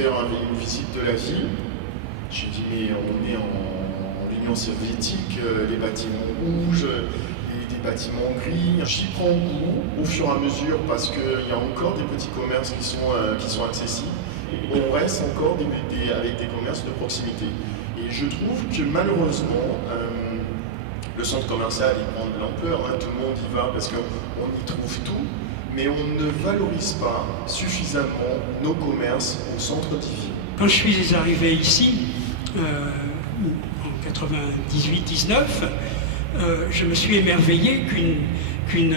faire une visite de la ville. J'ai dit mais on est en Union soviétique, les bâtiments rouges, des bâtiments gris. J'y prends goût au fur et à mesure parce qu'il y a encore des petits commerces qui sont accessibles. On reste encore avec des commerces de proximité. Et je trouve que malheureusement, le centre commercial il prend de l'ampleur, tout le monde y va parce qu'on y trouve tout, mais on ne valorise pas suffisamment nos commerces au centre-ville. Quand je suis arrivé ici, en 98-19, je me suis émerveillé qu'une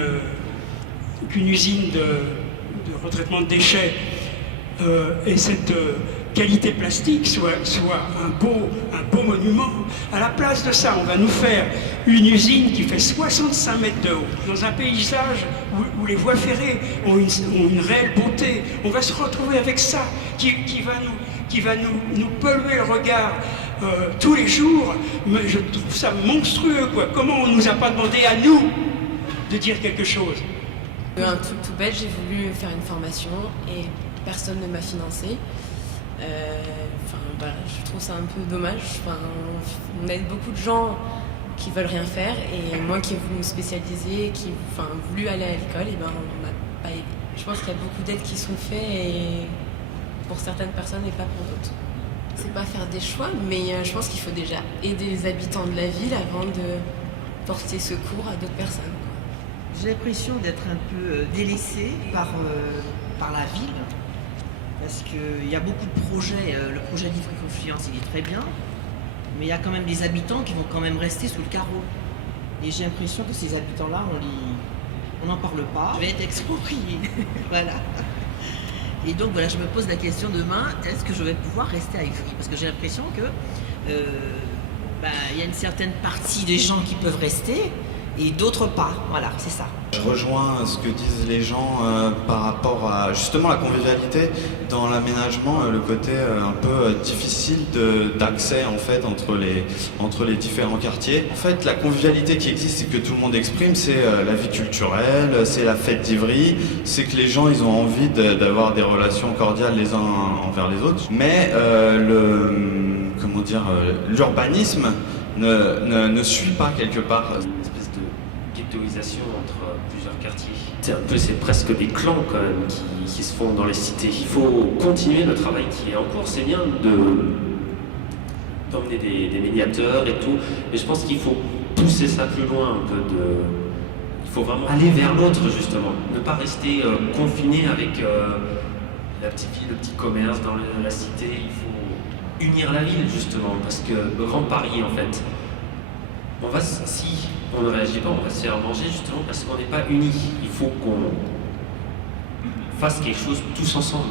usine de retraitement de déchets et cette qualité plastique soit un beau monument. À la place de ça, on va nous faire une usine qui fait 65 mètres de haut, dans un paysage où les voies ferrées ont une réelle beauté. On va se retrouver avec ça, qui va nous polluer le regard tous les jours. Mais je trouve ça monstrueux, quoi. Comment on ne nous a pas demandé à nous de dire quelque chose? Un truc tout bête, j'ai voulu faire une formation et personne ne m'a financé. Voilà, je trouve ça un peu dommage. On aide beaucoup de gens qui veulent rien faire et moi qui ai voulu me spécialiser, qui voulu aller à l'école, et on m'a pas aidé. Je pense qu'il y a beaucoup d'aides qui sont faites et pour certaines personnes et pas pour d'autres. C'est pas faire des choix, mais je pense qu'il faut déjà aider les habitants de la ville avant de porter secours à d'autres personnes. J'ai l'impression d'être un peu délaissée par la ville. Parce qu'il y a beaucoup de projets, le projet Livre et Confiance il est très bien, mais il y a quand même des habitants qui vont quand même rester sous le carreau. Et j'ai l'impression que ces habitants-là, on n'en parle pas. Je vais être expropriée, voilà. Et donc voilà, je me pose la question demain, est-ce que je vais pouvoir rester à Ivry? Parce que j'ai l'impression que y a une certaine partie des gens qui peuvent rester, et d'autres pas, voilà, c'est ça. Je rejoins ce que disent les gens par rapport à justement la convivialité dans l'aménagement, le côté un peu difficile d'accès en fait entre les différents quartiers. En fait, la convivialité qui existe et que tout le monde exprime, c'est la vie culturelle, c'est la fête d'Ivry, c'est que les gens ils ont envie d'avoir des relations cordiales les uns envers les autres. Mais l'urbanisme ne suit pas quelque part. Ghettoisation entre plusieurs quartiers. C'est presque des clans quand même qui se font dans les cités. Il faut continuer le travail qui est en cours. C'est bien d'emmener des médiateurs et tout, mais je pense qu'il faut pousser ça plus loin un peu. Il faut vraiment aller vers l'autre justement, ne pas rester confiné avec la petite ville, le petit commerce dans la cité. Il faut unir la ville justement, parce que le grand pari en fait, si on ne réagit pas, on va se faire manger justement parce qu'on n'est pas unis. Il faut qu'on fasse quelque chose tous ensemble.